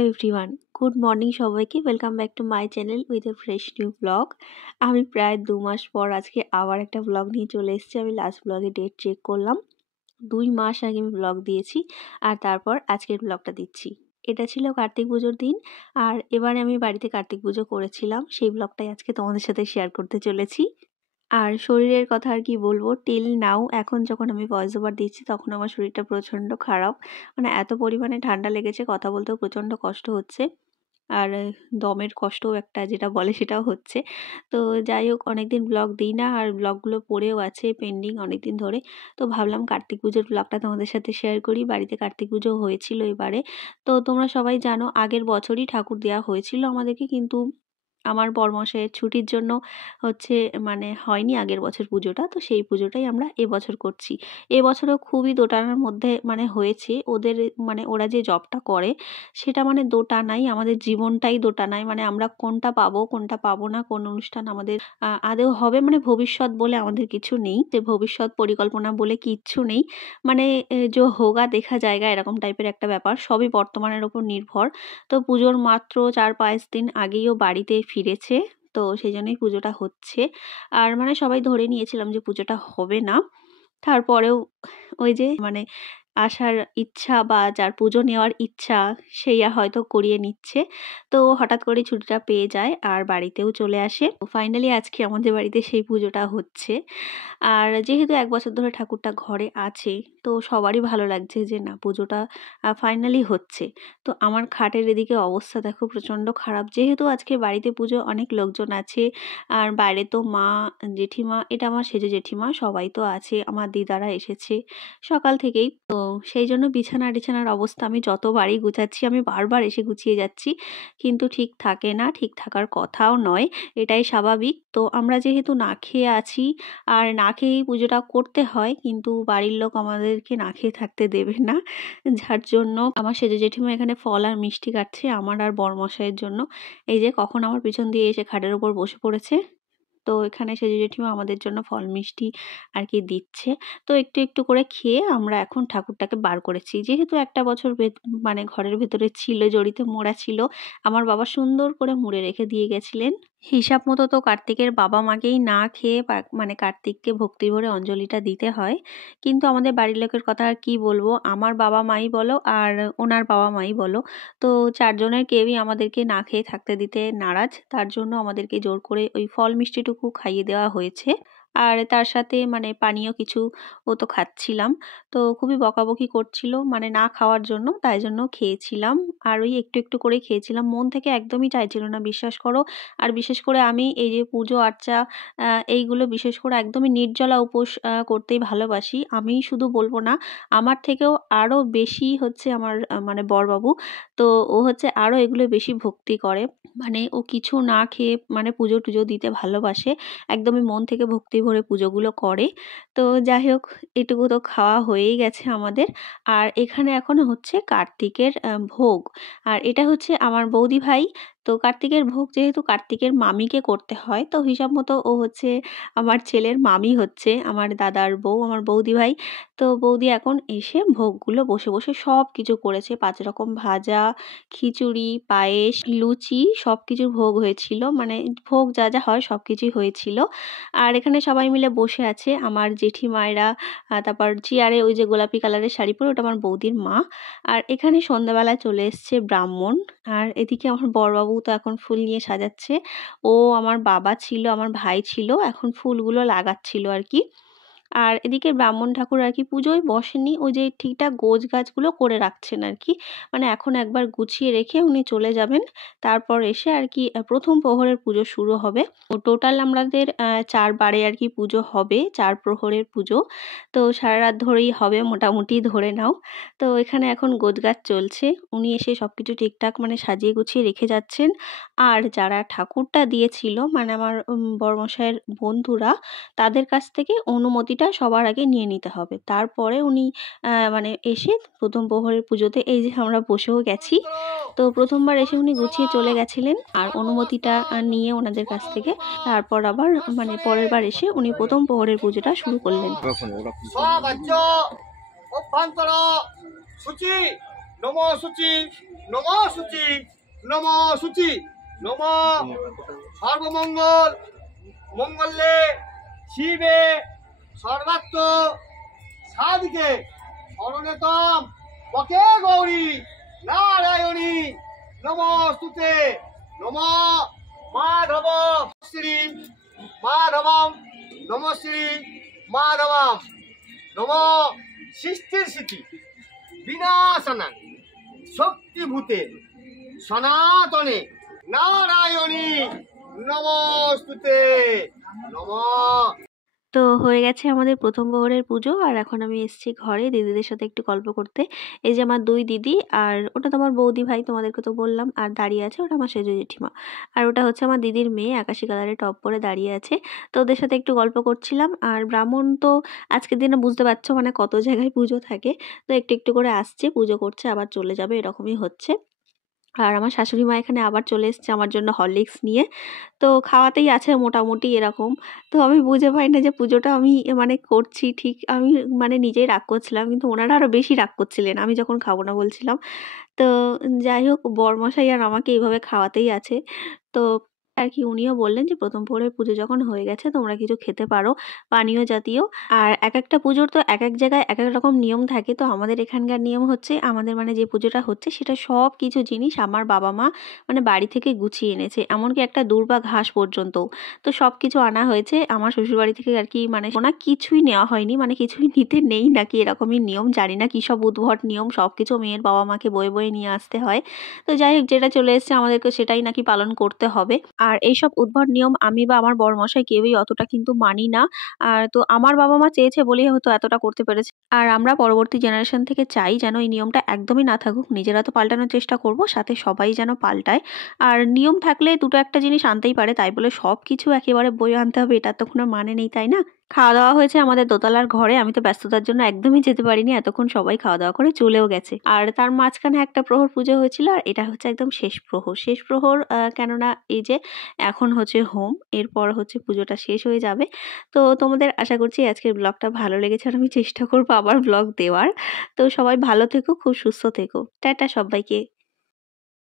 Hello everyone, good morning সবাইকে। Welcome back to my channel with a fresh new blog. আমি প্রায় 2 মাস পর আজকে আবার একটা ব্লগ নিয়ে চলে এসেছি। আমি লাস্ট ব্লগে ডেট চেক করলাম, 2 মাস আগে আমি ব্লগ দিয়েছি আর তারপর আজকের ব্লগটা দিচ্ছি। এটা ছিল কার্তিক পুজোর দিন আর এবারে আমি বাড়িতে কার্তিক পুজো করেছিলাম, সেই ব্লগটাই আজকে তোমাদের সাথে শেয়ার করতে চলেছি। আর শরীরের কথা আর কি বলবো, টিল নাও এখন যখন আমি ভয়েস ওভার দিচ্ছি তখন আমার শরীরটা প্রচণ্ড খারাপ, মানে এত পরিমাণে ঠান্ডা লেগেছে, কথা বলতেও প্রচণ্ড কষ্ট হচ্ছে আর দমের কষ্টও একটা যেটা বলে সেটাও হচ্ছে। তো যাই হোক, অনেকদিন ব্লগ দিই না আর ব্লগগুলো পড়েও আছে পেন্ডিং অনেকদিন ধরে। তো ভাবলাম কার্তিক পুজোর ব্লগটা তোমাদের সাথে শেয়ার করি। বাড়িতে কার্তিক পুজো হয়েছিল এবারে। তো তোমরা সবাই জানো আগের বছরই ঠাকুর দেওয়া হয়েছিল আমাদেরকে, কিন্তু আমার বরমশাইয়ের ছুটির জন্য হচ্ছে মানে হয়নি আগের বছর পুজোটা, তো সেই পুজোটাই আমরা এবছর করছি। এবছরও খুবই দোটানার মধ্যে মানে হয়েছে ওদের, মানে ওরা যে জবটা করে সেটা মানে দোটানাই, আমাদের জীবনটাই দোটানাই, মানে আমরা কোনটা পাবো কোনটা পাবো না, কোন অনুষ্ঠান আমাদের আদৌ হবে, মানে ভবিষ্যৎ বলে আমাদের কিছু নেই, যে ভবিষ্যৎ পরিকল্পনা বলে কিচ্ছু নেই। মানে যে হোগা দেখা জায়গা এরকম টাইপের একটা ব্যাপার, সবই বর্তমানের ওপর নির্ভর। তো পুজোর মাত্র 4-5 দিন আগেই ও বাড়িতে ফিরেছে, তো সেই জন্যই পুজোটা হচ্ছে। আর মানে সবাই ধরে নিয়েছিলাম যে পুজোটা হবে না, তারপরেও ওই যে মানে আসার ইচ্ছা বা যার পুজো নেওয়ার ইচ্ছা সেই হয়তো করিয়ে নিচ্ছে। তো হঠাৎ করে ছুটিটা পেয়ে যায় আর বাড়িতেও চলে আসে। ফাইনালি আজকে আমাদের বাড়িতে সেই পুজোটা হচ্ছে। আর যেহেতু 1 বছর ধরে ঠাকুরটা ঘরে আছে, তো সবারই ভালো লাগছে যে না পুজোটা ফাইনালি হচ্ছে। তো আমার খাটের এদিকে অবস্থা দেখো প্রচণ্ড খারাপ, যেহেতু আজকে বাড়িতে পুজো, অনেক লোকজন আছে আর বাইরে তো মা, জেঠিমা, এটা আমার সেজে জেঠিমা, সবাই তো আছে, আমার দিদারা এসেছে সকাল থেকেই। তো সেই জন্য বিছানার অবস্থা আমি যতবারই গুছাচ্ছি, আমি বারবার এসে গুছিয়ে যাচ্ছি, কিন্তু ঠিক থাকে না, ঠিক থাকার কথাও নয়, এটাই স্বাভাবিক। তো আমরা যেহেতু না খেয়ে আছি আর না খেয়েই পুজোটা করতে হয়, কিন্তু বাড়ির লোক আমাদেরকে না খেয়ে থাকতে দেবে না, যার জন্য আমার সেজে জেঠিমা এখানে ফল আর মিষ্টি কাটছে আমার আর বরমশাইয়ের জন্য। এই যে কখন আমার পিছন দিয়ে এসে খাটের উপর বসে পড়েছে। তো এখানে সেজে জেঠিমা আমাদের জন্য ফল মিষ্টি আর কি দিচ্ছে। তো একটু একটু করে খেয়ে আমরা এখন ঠাকুরটাকে বার করেছি, যেহেতু একটা বছর মানে ঘরের ভেতরে ছিল, জড়িতে মোড়া ছিল, আমার বাবা সুন্দর করে মুড়ে রেখে দিয়ে গেছিলেন। হিসাব মতো তো কার্তিকের বাবা মাকেই না খেয়ে মানে কার্তিককে ভক্তি ভরে অঞ্জলিটা দিতে হয়, কিন্তু আমাদের বাড়ির লোকের কথা আর কি বলবো, আমার বাবা মাই বলো আর ওনার বাবা মাই বলো, তো 4 জনের কেউই আমাদেরকে না খেয়ে থাকতে দিতে নারাজ, তার জন্য আমাদেরকে জোর করে ওই ফল মিষ্টিটুকু খাইয়ে দেওয়া হয়েছে। আর তার সাথে মানে পানীয় কিছু ও তো খাচ্ছিলাম, তো খুবই বকাবকি করছিল মানে না খাওয়ার জন্য, তাই জন্য খেয়েছিলাম। আর ওই একটু একটু করে খেয়েছিলাম, মন থেকে একদমই চাইছিল না, বিশ্বাস করো। আর বিশেষ করে আমি এই যে পুজো আর্চা এইগুলো বিশেষ করে একদমই নির্জলা উপোস করতেই ভালোবাসি। আমি শুধু বলবো না, আমার থেকেও আরও বেশি হচ্ছে আমার মানে বড়বাবু, তো ও হচ্ছে আরও এগুলো বেশি ভক্তি করে, মানে ও কিছু না খেয়ে মানে পুজো টুজো দিতে ভালোবাসে, একদমই মন থেকে ভক্তি ভরে পুজোগুলো করে। তো যাই হোক, এটুকু তো খাওয়া হয়েই গেছে আমাদের। আর এখানে এখন হচ্ছে কার্তিকের ভোগ, আর এটা হচ্ছে আমার বৌদি ভাই। তো কার্তিকের ভোগ যেহেতু কার্তিকের মামিকে করতে হয়, তো হিসাব মতো ও হচ্ছে আমার ছেলের মামি, হচ্ছে আমার দাদার বউ, আমার বৌদি ভাই। তো বৌদি এখন এসে ভোগগুলো বসে বসে সব কিছু করেছে, 5 রকম ভাজা, খিচুড়ি, পায়েস, লুচি, সব কিছুর ভোগ হয়েছিল, মানে ভোগ যা যা হয় সব কিছুই হয়েছিল। আর এখানে সবাই মিলে বসে আছে, আমার জেঠিমায়েরা, তারপর চেয়ারে ওই যে গোলাপি কালারের শাড়ি পরে, ওটা আমার বৌদির মা। আর এখানে সন্ধ্যাবেলায় চলে এসছে ব্রাহ্মণ। আর এদিকে আমার বড়বাবু তো এখন ফুল নিয়ে সাজাচ্ছে, ও আমার বাবা ছিল, আমার ভাই ছিল, এখন ফুলগুলো লাগাচ্ছিল আর কি। আর এদিকে ব্রাহ্মণ ঠাকুর আর কি পুজোয় বসেনি, ওই যে ঠিকঠাক গোছ গাছগুলো করে রাখছেন আর কি, মানে এখন একবার গুছিয়ে রেখে উনি চলে যাবেন, তারপর এসে আর কি প্রথম প্রহরের পুজো শুরু হবে। ও টোটাল আমাদের 4 বারে আর কি পুজো হবে, 4 প্রহরের পুজো, তো সারা রাত ধরেই হবে মোটামুটি ধরে নাও। তো এখানে এখন গোছগাছ চলছে, উনি এসে সব কিছু ঠিকঠাক মানে সাজিয়ে গুছিয়ে রেখে যাচ্ছেন। আর যারা ঠাকুরটা দিয়েছিল মানে আমার বড়মশাইয়ের বন্ধুরা, তাদের কাছ থেকে অনুমতিটা সবার আগে নিয়ে নিতে হবে, তারপরে উনি মানে এসে প্রথম প্রহরের পুজোতে এই যে আমরা বসেও গেছি, তো প্রথমবার এসে উনি গুছিয়ে চলে গেছিলেন আর অনুমতিটা নিয়ে ওনাদের কাছ থেকে, তারপর আবার মানে পরের বার এসে উনি প্রথম প্রহরের পুজোটা শুরু করলেন। অভ্যন্তর সূচি নমো শুচি, নমো শুচি, নমো শুচি, নমো সর্বমঙ্গল মঙ্গলে শিবে সর্বাত্ম সাধিকে শরণেতম বকে গৌরী নারায়ণী নমস্তুতে নম মাধব শ্রী মাধবম নম শ্রী মাধবম নম সৃষ্টির স্মৃতি বিনাশনা শক্তিভূতে সনাতনে নারায়ণী নমস্তুতে নম। তো হয়ে গেছে আমাদের প্রথম প্রহরের পুজো। আর এখন আমি এসেছি ঘরে দিদিদের সাথে একটু গল্প করতে। এই যে আমার 2 দিদি, আর ওটা তো আমার বৌদি ভাই, তোমাদেরকে তো বললাম। আর দাঁড়িয়ে আছে ওটা আমার সেজো জেঠিমা। আর ওটা হচ্ছে আমার দিদির মেয়ে, আকাশি কালারের টপ পরে দাঁড়িয়ে আছে। তো ওদের সাথে একটু গল্প করছিলাম। আর ব্রাহ্মণ তো আজকের দিনে বুঝতে পারছো মানে কত জায়গায় পুজো থাকে। তো একটু একটু করে আসছে, পুজো করছে, আবার চলে যাবে, এরকমই হচ্ছে। আর আমার শাশুড়ি মা এখানে আবার চলে এসছে আমার জন্য হরলিক্স নিয়ে। তো খাওয়াতেই আছে মোটামুটি এরকম। তো আমি বুঝে পাই না যে পুজোটা আমি মানে করছি ঠিক, আমি মানে নিজেই রাগ করছিলাম, কিন্তু ওনারা আরো বেশি রাগ করছিলেন আমি যখন খাবো না বলছিলাম। তো যাই হোক, বরমশাই আর আমাকে এইভাবে খাওয়াতেই আছে। তো আর কি উনিও বললেন যে প্রথম প্রহরের পুজো যখন হয়ে গেছে তোমরা কিছু খেতে পারো, পানীয় জাতীয়। আর এক একটা পুজোর তো এক এক জায়গায় এক এক রকম নিয়ম থাকে। তো আমাদের এখানকার নিয়ম হচ্ছে, আমাদের মানে যে পুজোটা হচ্ছে সেটা সব কিছু জিনিস আমার বাবা মা মানে বাড়ি থেকে গুছিয়ে এনেছে, এমনকি একটা দূর্বা ঘাস পর্যন্ত। তো সব কিছু আনা হয়েছে আমার শ্বশুরবাড়ি থেকে আর কি, মানে ওনা কিছুই নেওয়া হয়নি, মানে কিছুই নিতে নেই নাকি এরকমই নিয়ম, জানি না কী সব উদ্ভট নিয়ম, সব কিছু মেয়ের বাবা মাকে বয়ে বয়ে নিয়ে আসতে হয়। তো যাই হোক, যেটা চলে এসেছে আমাদেরকে সেটাই নাকি পালন করতে হবে। আর এইসব উদ্ভট নিয়ম আমি বা আমার বরমশাই কেউই অতটা কিন্তু মানি না। আর তো আমার বাবা মা চেয়েছে বলেই হয়তো এতটা করতে পেরেছে। আর আমরা পরবর্তী জেনারেশন থেকে চাই যেন এই নিয়মটা একদমই না থাকুক, নিজেরা তো পাল্টানোর চেষ্টা করব, সাথে সবাই যেন পাল্টায়। আর নিয়ম থাকলে দুটো একটা জিনিস আনতেই পারে, তাই বলে সব কিছু একেবারে বয়ে আনতে হবে এটা তো কোনো মানে নেই, তাই না? খাওয়া দাওয়া হয়েছে আমাদের দোতলার ঘরে, আমি তো ব্যস্ততার জন্য একদমই যেতে পারিনি, এতক্ষণ সবাই খাওয়া দাওয়া করে চলেও গেছে। আর তার মাঝখানে একটা প্রহর পুজো হয়েছিল, আর এটা হচ্ছে একদম শেষ প্রহর। শেষ প্রহর কেননা এই যে এখন হচ্ছে হোম, এরপর হচ্ছে পুজোটা শেষ হয়ে যাবে। তো তোমাদের আশা করছি আজকের ব্লগটা ভালো লেগেছে, আর আমি চেষ্টা করবো আবার ব্লগ দেওয়ার। তো সবাই ভালো থেকো, খুব সুস্থ থেকো, টাটা সবাইকে।